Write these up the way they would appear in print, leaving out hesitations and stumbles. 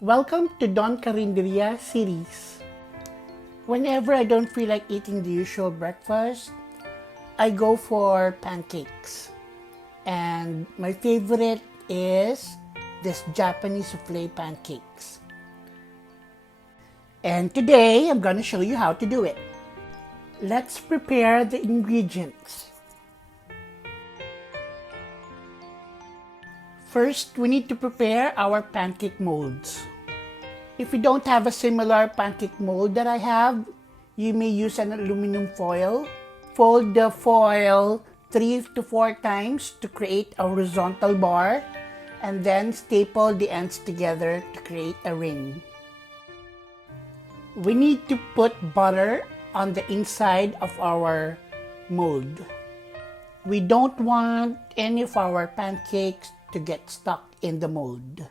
Welcome to Don Carinderia series. Whenever I don't feel like eating the usual breakfast, I go for pancakes. And my favorite is this Japanese Soufflé Pancakes. And today, I'm going to show you how to do it. Let's prepare the ingredients. First, we need to prepare our pancake molds. If you don't have a similar pancake mold that I have, you may use an aluminum foil. Fold the foil 3 to 4 times to create a horizontal bar, and then staple the ends together to create a ring. We need to put butter on the inside of our mold. We don't want any of our pancakes to get stuck in the mold.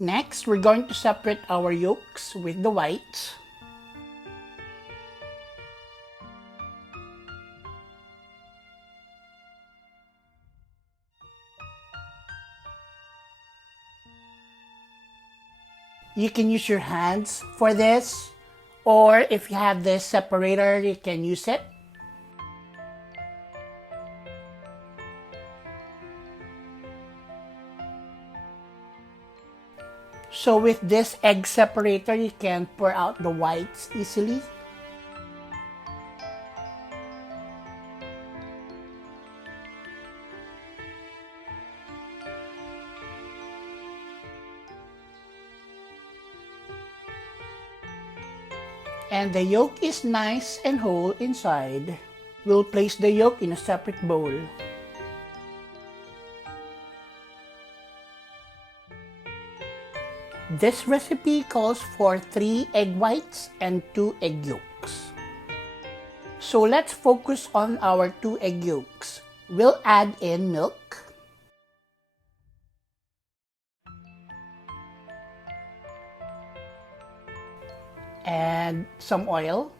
Next, we're going to separate our yolks with the whites. You can use your hands for this, or if you have this separator, you can use it. So with this egg separator, you can pour out the whites easily. And the yolk is nice and whole inside. We'll place the yolk in a separate bowl. This recipe calls for 3 egg whites and 2 egg yolks. So let's focus on our 2 egg yolks. We'll add in milk. And some oil.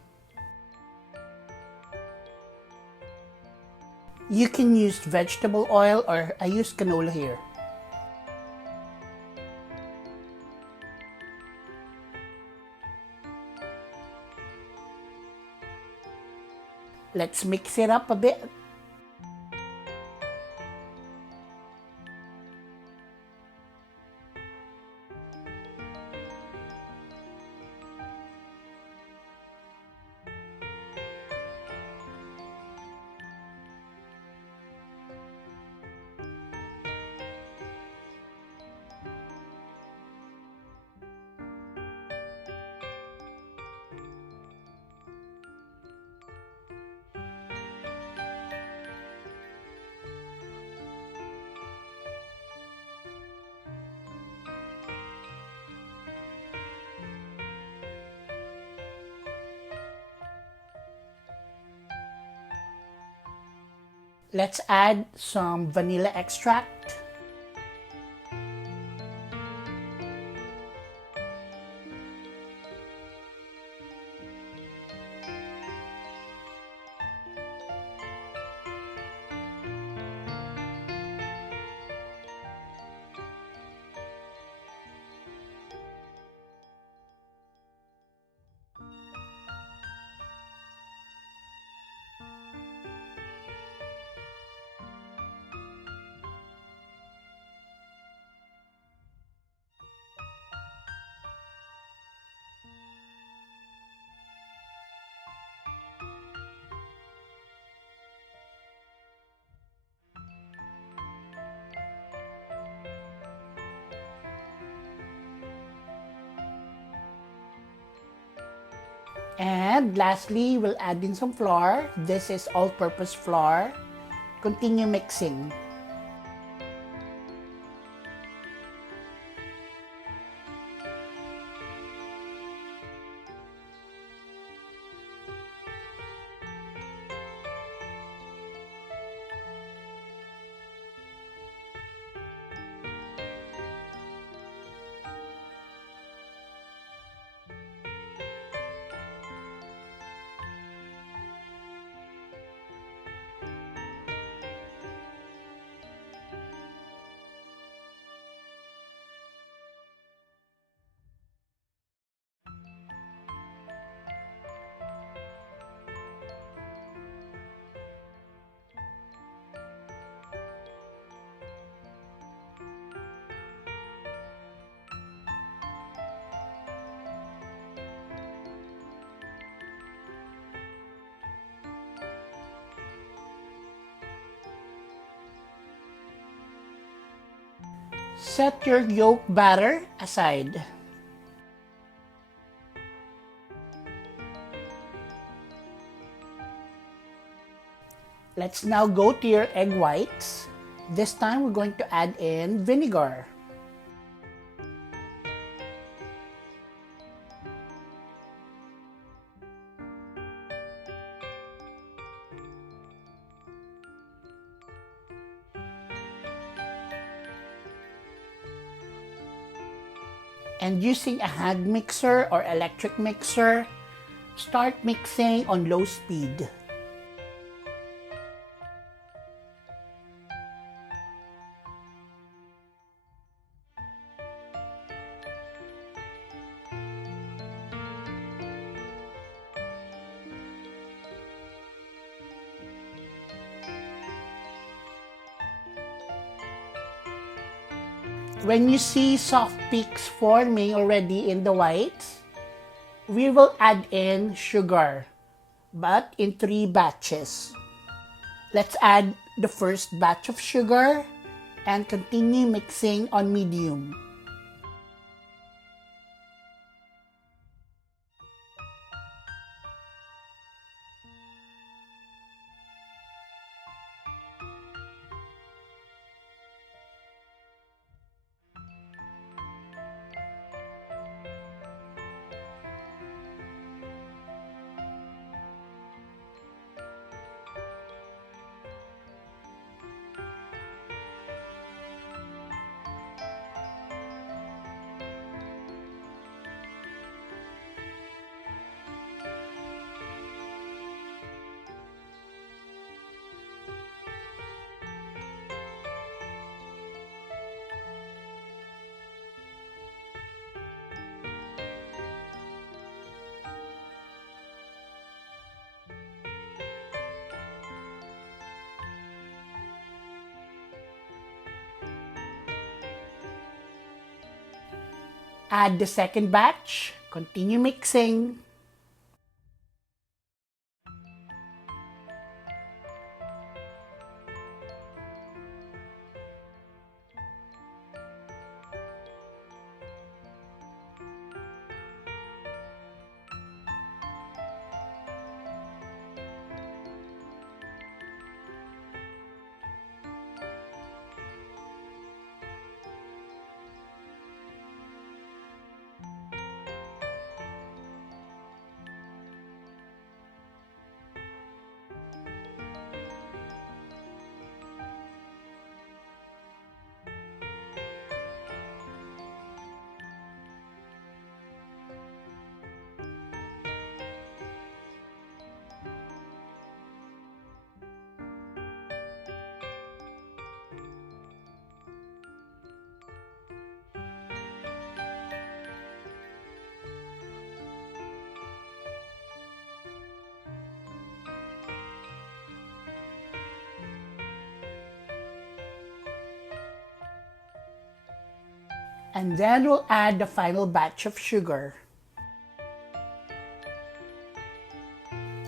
You can use vegetable oil, or I use canola here. Let's mix it up a bit. Let's add some vanilla extract. And lastly, we'll add in some flour. This is all-purpose flour. Continue mixing. Set your yolk batter aside. Let's now go to your egg whites. This time we're going to add in vinegar. And using a hand mixer or electric mixer, start mixing on low speed. When you see soft peaks forming already in the whites, we will add in sugar, but in 3 batches. Let's add the first batch of sugar and continue mixing on medium. Add the second batch, continue mixing. And then we'll add the final batch of sugar.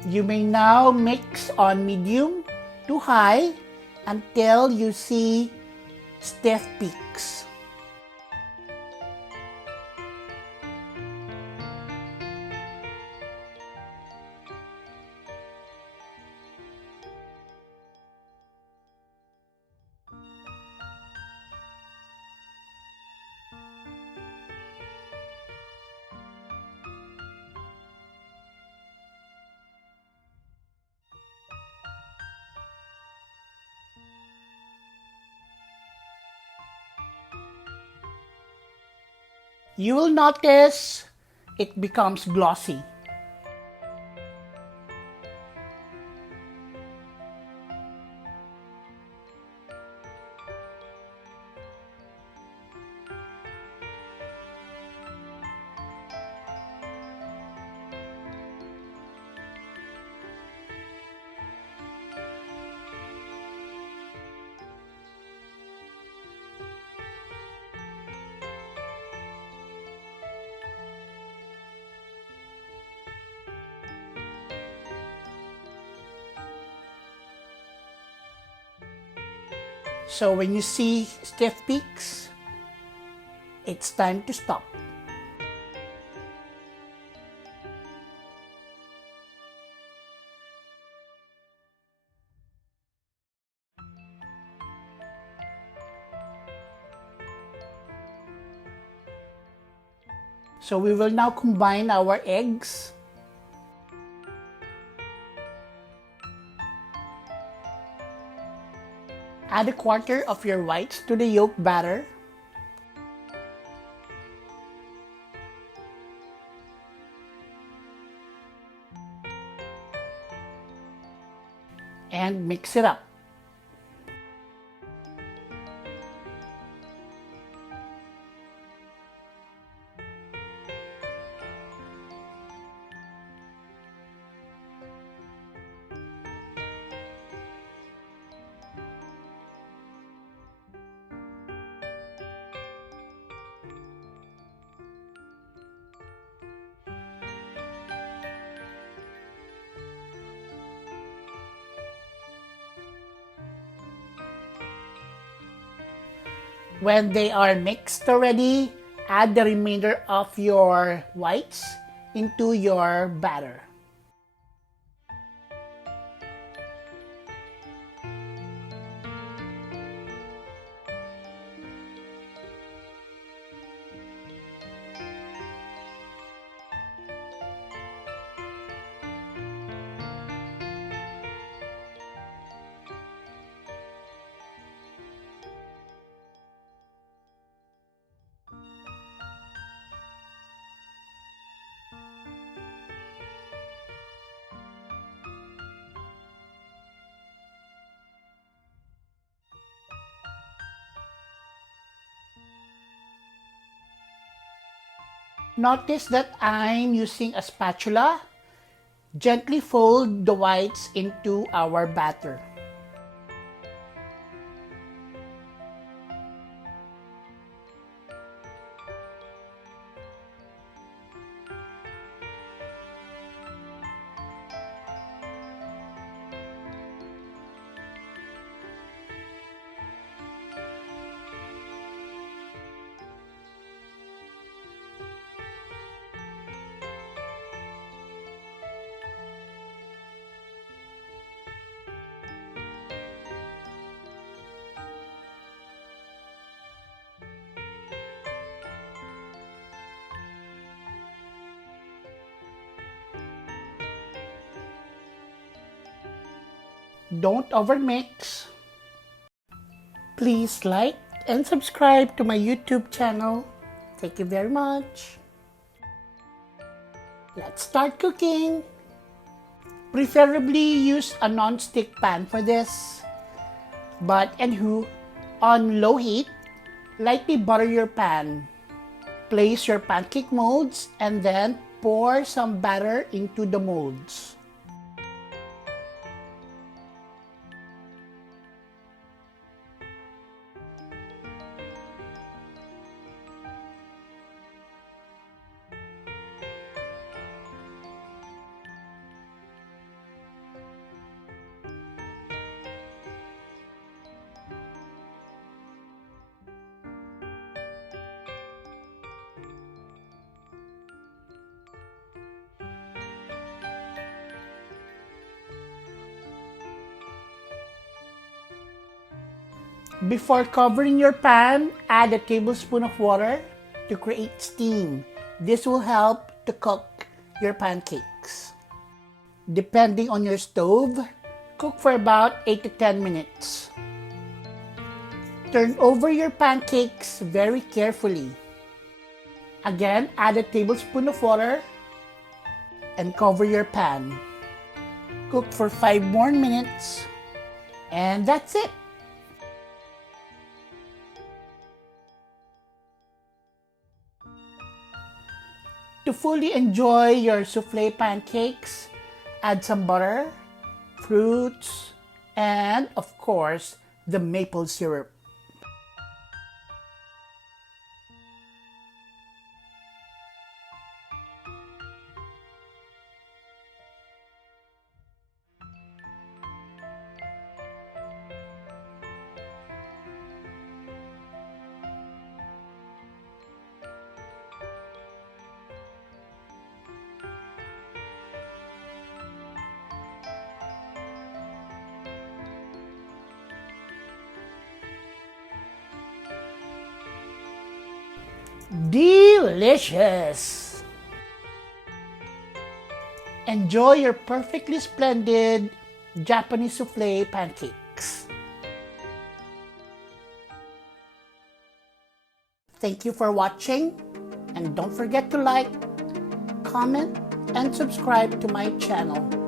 You may now mix on medium to high until you see stiff peaks. You will notice it becomes glossy. So when you see stiff peaks, It's time to stop. So we will now combine our eggs. Add a quarter of your whites to the yolk batter. And mix it up. When they are mixed already, add the remainder of your whites into your batter. Notice that I'm using a spatula. Gently fold the whites into our batter. Don't overmix. Please like and subscribe to my YouTube channel. Thank you very much. Let's start cooking. Preferably use a non-stick pan for this. But anywho, on low heat, lightly butter your pan. Place your pancake molds and then pour some batter into the molds. Before covering your pan, add a tablespoon of water to create steam. This will help to cook your pancakes. Depending on your stove, cook for about 8 to 10 minutes. Turn over your pancakes very carefully. Again, add a tablespoon of water and cover your pan. Cook for 5 more minutes and that's it. To fully enjoy your souffle pancakes, add some butter, fruits, and of course, the maple syrup. delicious! Enjoy your perfectly splendid Japanese souffle pancakes. Thank you for watching, and don't forget to like, comment, and subscribe to my channel.